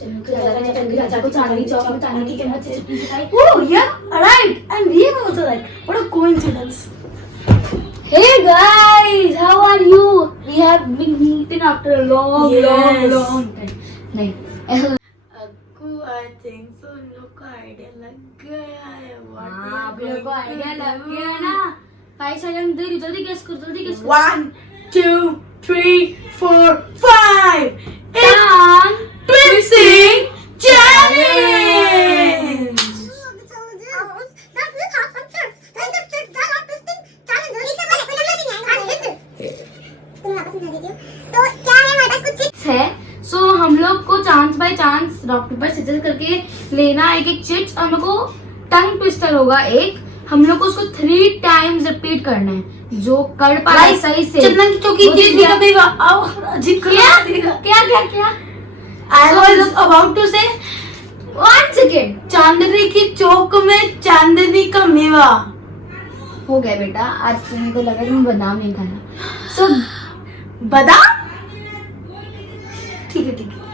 चाचा को चांदनी चौक में चांदनी की कीमत से चुटकी सिखाई। Oh yeah, right. And we have also right. What a coincidence. Hey guys, how are you? We have been meeting after a long time. नहीं अक्कू, I think so उन लोग को आइडिया लग गया है। हाँ, आप लोग को आइडिया लग गया ना। 5 सेकंड दे, जल्दी गेस करो। 1 2 3 4 5 tongue twisting challenge. सो हम लोग को chance by chance rock paper scissor करके लेना एक चिट्स और मेरे को टंग ट्विस्टर होगा एक। हम लोग को उसको 3 टाइम्स रिपीट करना है। जो कर पाए सही से चंदन की चौकी क्या I was about to say 1 second. चांदनी की चौक में चांदनी का मेवा हो गया बेटा। आज मेरे को लगा कि मैं बादाम नहीं खाया। सो बादाम ठीक है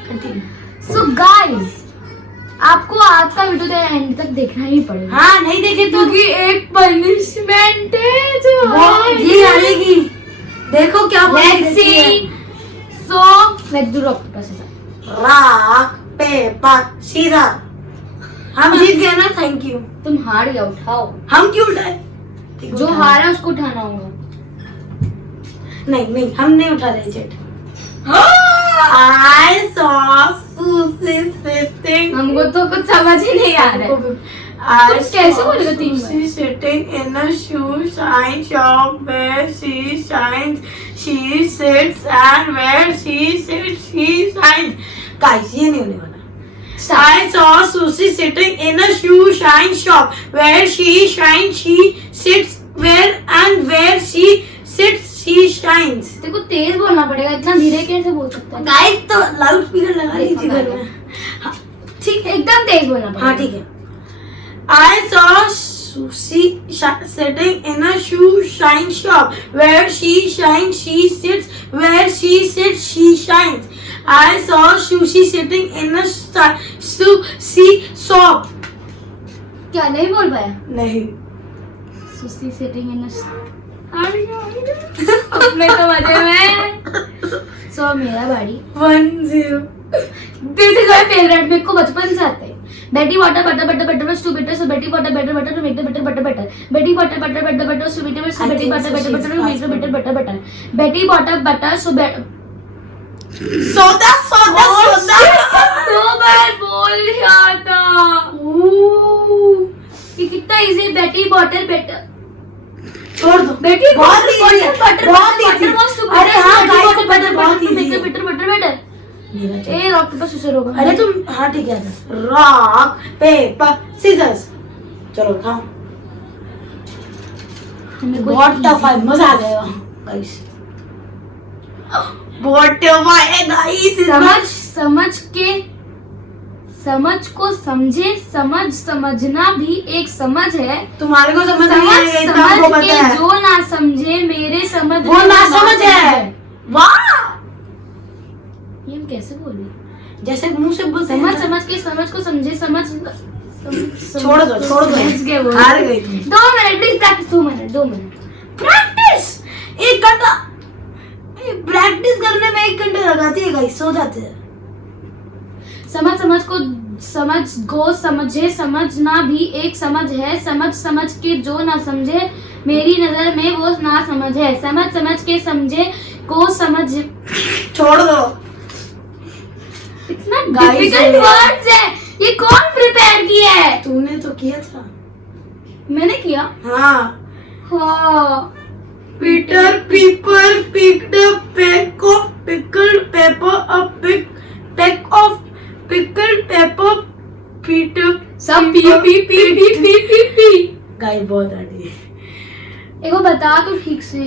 कंटिन्यू। सो गाइस, आपको आज का वीडियो एंड तक देखना ही पड़ेगा। हाँ, नहीं देखे तो क्योंकि एक पनिशमेंट है जो ये आएगी। देखो क्या let's do rock paper scissor. Rock paper scissor. हम जीत गए ना, थैंक यू। तुम हार गया, उठाओ। हम क्यों उठाए? जो हारा उसको उठाना होगा। नहीं हम नहीं उठा रहे jet. I saw Susie sitting. हमको तो कुछ समझ ही नहीं आ रहा है। तुम कैसे बोलेगा 3 बार? She sitting in a shoe shine shop where she shines, she sits, and where she sits, she shines. Guys, ये नहीं होने वाला। I saw Susie sitting in a shoe shine shop where she shines, she sits, where she sits, she shines. देखो तेज बोलना पड़ेगा, इतना धीरे कैसे बोल सकता है? गाइस तो लाउड स्पीकर लगा लीजिए घर में। ठीक है, एकदम तेज बोलना पड़ेगा। हाँ ठीक है। I saw Susie sitting in a shoe shine shop where she shines, she sits, where she sits, she shines. I saw Susie sitting in a Susie shop. क्या नहीं बोल पाया? नहीं। Susie sitting in a अपने तो मजे में। सो मेरा बाड़ी 1-0। This is my favourite. मेरे को बचपन से आते हैं। Betty water butter butter butter butter to bitter so Betty water butter butter to make the butter butter butter. Betty water butter butter butter so Betty so Betty water butter butter to make the butter butter butter. Betty water butter so सोदा 2 बार बोल दिया था। ये कितना easy. बेटी water butter छोड़ दो। बेटी बहुत इजी है। अरे हाँ गाइस को butter butter a rock paper scissor होगा। अरे तुम हाँ ठीक है। Rock paper scissors. चलो खाओ। बहुत टफ है, मजा आ जाएगा गाइस। बहुत टफ है गाइस। समझ को समझे, समझना भी एक समझ है। तुम्हारे को समझ नहीं आएगा, समझ के जो ना समझे मेरे समझ वो ना समझ है। वाह, ये हम कैसे बोले? जैसे मुंह से बोल। समझ के समझ को समझे, समझ छोड़ दो। हार गई तुम। 2 minute please practice. 2 minute practice. 1 घंटा प्रैक्टिस करने में 1 घंटा लगाती है गाइस, सो जाते हैं। समझ को समझे, समझना भी एक समझ है। समझ के जो ना समझे मेरी नजर में वो ना समझ है। समझ के समझे को समझ। छोड़ दो। इतना डिफिकल्ट वर्ड्स है। ये कौन प्रिपेयर किया है? तूने तो किया था। मैंने किया? हाँ। Peter Piper picked a peck of pickled pepper, a peck of pickled pepper. Peter सब पी गाइस बहुत आड़ी है। एगो बता तो ठीक से।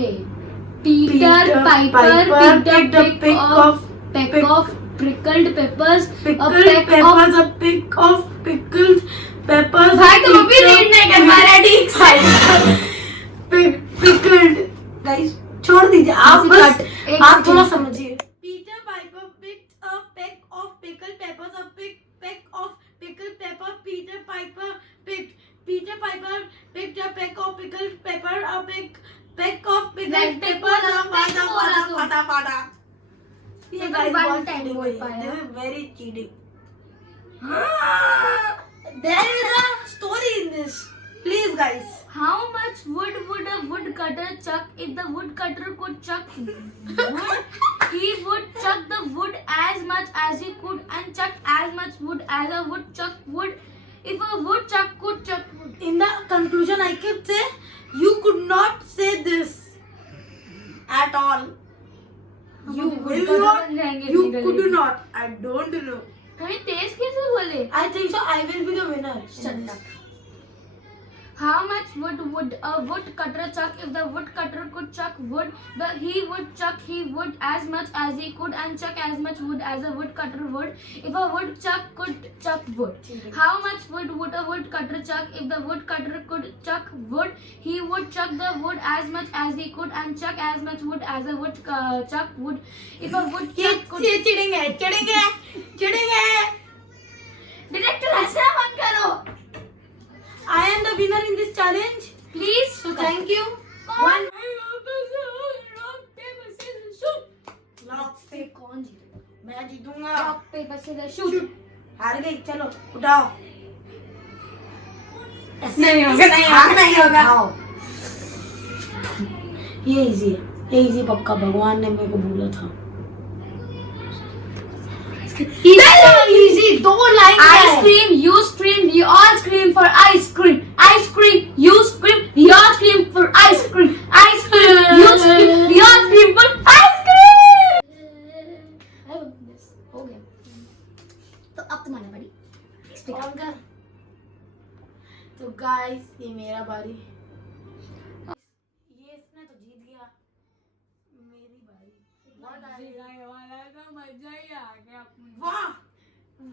Peter Piper picked a peck of pickled peppers, a peck of pickled peppers. भाई तुम भी रीड नहीं कर पा रहे ठीक से। Pickled गाइस छोड़ दीजिए आप, बस आप थोड़ा समझिए। Peter Piper picked a peck of pickled peppers, a peck cheating बोल पाया। This is very cheating. There is a story in this, please guys. How much wood would a woodcutter chuck if the woodcutter could chuck wood? He would chuck the wood as much as he could and chuck as much wood as a woodchuck would if a woodchuck could chuck wood. In the conclusion, I could say you could not say this at all. You will not. You could not. I don't know. हमें तेज कैसे बोले? I think so. I will be the winner. Shut up. How much wood would a woodcutter chuck if the woodcutter could chuck wood? He would as much as he could and chuck as much wood as a woodcutter would if a woodchuck could chuck wood. How much wood would a woodcutter chuck if the woodcutter could chuck wood? He would chuck the wood as much as he could and chuck as much wood as a woodchuck would if a woodchuck could. ये चिढ़ेंगे, चिढ़ेंगे, चिढ़ेंगे। Director ऐसा मत करो। I am the winner in this challenge. Please. So thank you. One. Lock से कौन जीतेगा? मैं जीतूंगा। Rock paper scissors shoot. हार गई, चलो उठाओ। नहीं होगा, नहीं होगा। ये इजी है, ये इजी पक्का भगवान ने मेरे को बोला था। Easy 2 line. I scream, you scream, we all scream for ice cream. I scream, you scream, we all scream for ice cream. I scream, you scream, we all scream for ice cream. हो गया। तो अब तुम्हारा बारी। On कर। तो guys ये मेरा बारी। ये इसने तो जीत गया, मेरी बारी। वाह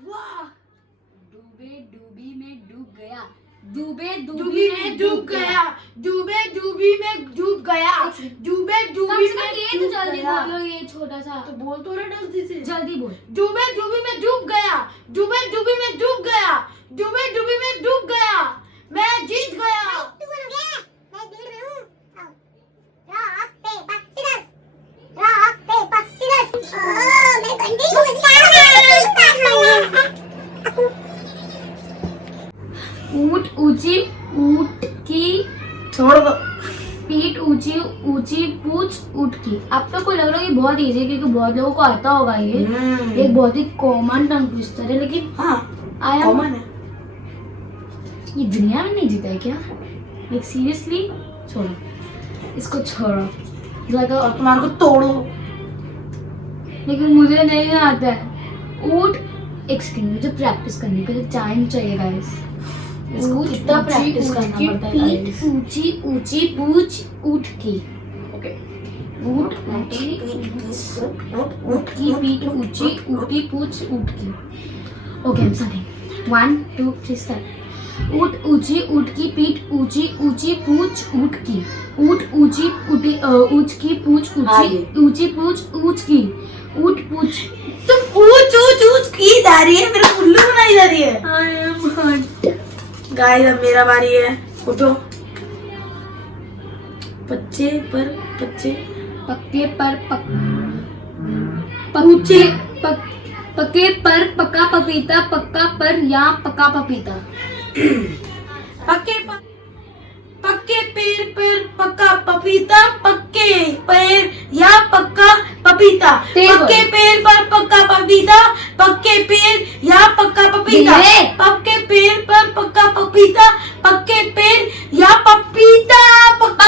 वाह। डूबे डूबी में डूब गया। डूबे डूबी में डूब गया, डूबे डूबी में डूब गया, डूबे डूबी में ये तो जल्दी बोलो, ये छोटा सा तो बोल तो रहा जल्दी से। जल्दी बोल। डूबे डूबी में डूब गया, डूबे डूबी में डूब गया, डूबे डूबी में डूब गया, मैं जीत गया। ऊंट ऊंची ऊंट की छोड़ दो। पीठ ऊंची ऊंची पूछ ऊंट की। आप तो को लग रहा है कि बहुत इजी है क्योंकि बहुत लोगों को आता होगा ये। एक बहुत ही कॉमन टंग ट्विस्टर है, लेकिन हाँ आया कॉमन है। ये दुनिया में नहीं जीता है क्या? लाइक सीरियसली छोड़ो इसको, छोड़ो लगा और तुम्हारे को तोड़ो। लेकिन मुझे नहीं आता है। ऊंट एक सेकंड, मुझे प्रैक्टिस करने के लिए टाइम चाहिए गाइस। इसको कितना प्रैक्टिस करना पड़ता है गाइस। ऊंची ऊंची पूछ ऊंट की। ओके ऊंट ऊंची ऊंट की पीठ ऊंची ऊंटी पूछ ऊंट की। Okay I am starting 1 2 3 start. ऊंट ऊंची ऊंट की पीठ ऊंची ऊंची पूछ ऊंट की। ऊंट ऊंची ऊंटी ऊंच की पूछ ऊंची ऊंची पूछ ऊंच की। ऊंट पूछ तुम ऊंच ऊंच ऊंच की जा रही है, मेरा उल्लू बनाई जा रही है। I am hurt. गाइस अब मेरा बारी है, उठो। बच्चे पर बच्चे पक्के पर पहुंचे पक्के पर पका पपीता, पक्का पर या पका पपीता। पक्के पेड़ पर पक्का पपीता, पक्के पेड़ या पक्का पपीता, पक्के पेड़ पर पक्का पपीता, पक्के पेड़ या पक्का पपीता, पक्के पेड़ पर पक्का पपीता, पक्के पेड़ या पपीता पक्का।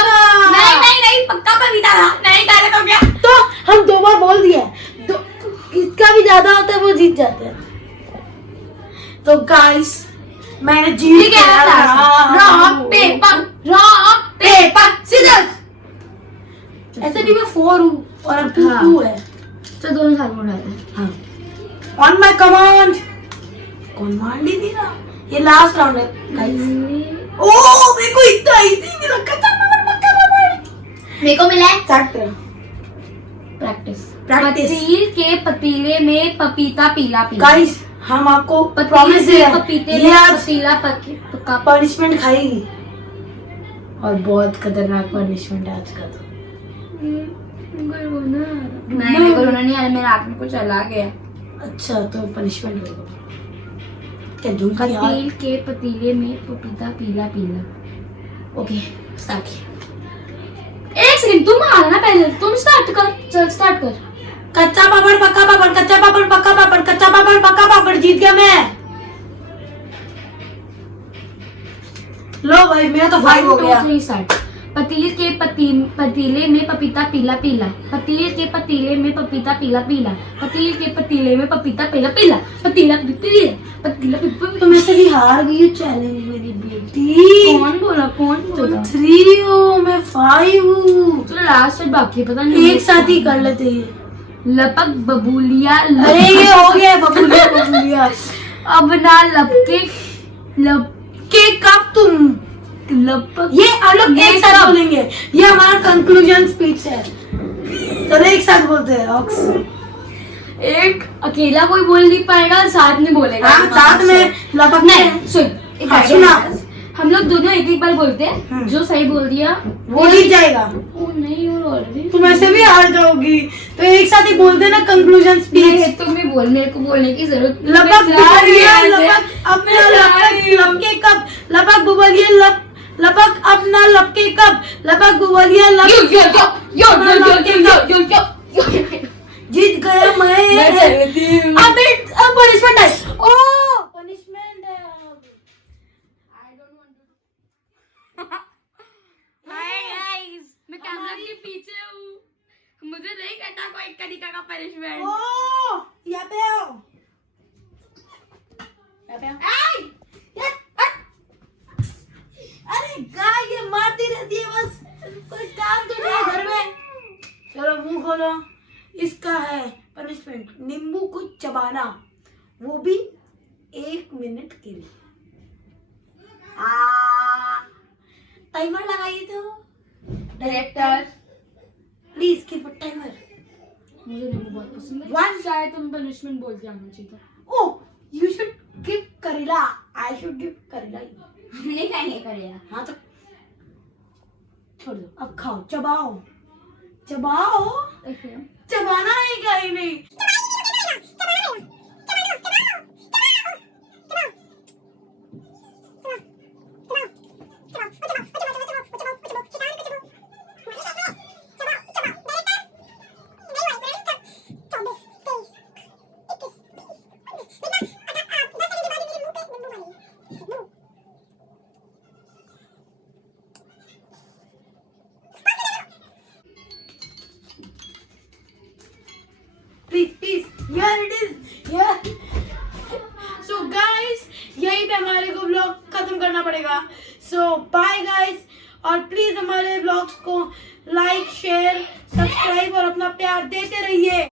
नहीं पक्का पपीता नहीं, डायरेक्ट हो गया। तो हम 2 बार बोल दिए, तो इसका भी ज्यादा होता है वो जीत जाते हैं। तो गाइस मैंने जीत गया था। Rock paper scissors. ऐसे भी मैं 4 हूँ और अब 2 है। तो दोनों साथ में उठाते हैं। हाँ ऑन माय कमांड। कमांड ही नहीं रहा, ये लास्ट राउंड है गाइस। ओ मेरे को इतना इजी नहीं लगा था। मेरे को मिला है प्रैक्टिस। पतील के पतीले में पपीता पीला पीला। गाइस हम आपको प्रॉमिस दे रहे हैं, पपीते ये में आज पतीला पक्का पनिशमेंट खाएगी और बहुत खतरनाक पनिशमेंट है आज का। तो नहीं मेरे को रोना नहीं आ रहा, मेरे आंख में कुछ चला गया। अच्छा तो पनिशमेंट होगा क्या? झूठ यार। पतील के पतीले में पपीता पीला पीला। Okay start. एक सेकंड तुम आ ना, पहले तुम स्टार्ट कर। चल स्टार्ट कर। कच्चा पापड़ पक्का पापड़, कच्चा पापड़ पक्का पापड़, कच्चा पापड़ पक्का पापड़। जीत गया मैं। लो भाई मेरा तो 5 हो गया। 1 2 3 स्टार्ट। पतीले के पतीले में पपीता पीला पीला। पतीले के पतीले में पपीता पीला पीला। पतीले के पतीले में पपीता पीला पीला। पतीला पतीला पतीला पीला। तो मैं से हार गई हूँ चैलेंज मेरी बेटी। कौन बोला? कौन बोला? 3 हूँ मैं, 5 हूँ। चलो लास्ट में बाकी पता नहीं। एक साथ ही कर लेते हैं। लपक बबूलिया। अरे ये हो गया बबूलिया बबूलिया। अब ना लपके कब तुम लपक। ये हम लोग एक साथ बोलेंगे, ये हमारा कंक्लूजन स्पीच है। चलो एक साथ बोलते हैं। ऑक्स एक अकेला कोई बोल नहीं पाएगा, साथ में बोलेगा। हाँ साथ में लपकने। नहीं सुन, एक हाँ, idea सुना। है। हम लोग दोनों एक एक बार बोलते हैं, जो सही बोल दिया वो जीत जाएगा। वो नहीं और ऑलरेडी तुम ऐसे भी हार जाओगी, तो एक साथ ही बोलते ना कंक्लूजन स्पीच। तुम ही बोल, मेरे को बोलने की जरूरत लपक बुबलिया लपक अपना लपके कब, लपक बुबलिया लपक अपना लपके कब, लपक बुबलिया जीत गया मैं। अब पनिशमेंट है। ओह पनिशमेंट है। मैं कैमरा के पीछे हूँ, मुझे नहीं करना कोई तरीका का पनिशमेंट। ओह यहाँ पे आओ, यहाँ पे आओ। अरे गाय ये मारती रहती है बस, कोई काम तो नहीं है घर में। चलो मुंह खोलो। इसका है पनिशमेंट, नींबू को चबाना, वो भी 1 मिनट के लिए। टाइमर लगाइए तो director please keep a timer. मुझे नींबू बहुत पसंद है। 1 शायद तुम पनिशमेंट बोल के आना चाहिए था। ओह यू शुड गिव करेला, आई शुड गिव करेला। नहीं करेगा। हाँ तो छोड़ दो, अब खाओ, चबाओ चबाओ। चबाना है क्या ही नहीं। Please, here it is, here. So guys, यहीं पे हमारे को व्लॉग खत्म करना पड़ेगा। So bye guys, और प्लीज हमारे व्लॉग्स को लाइक शेयर सब्सक्राइब और अपना प्यार देते रहिए।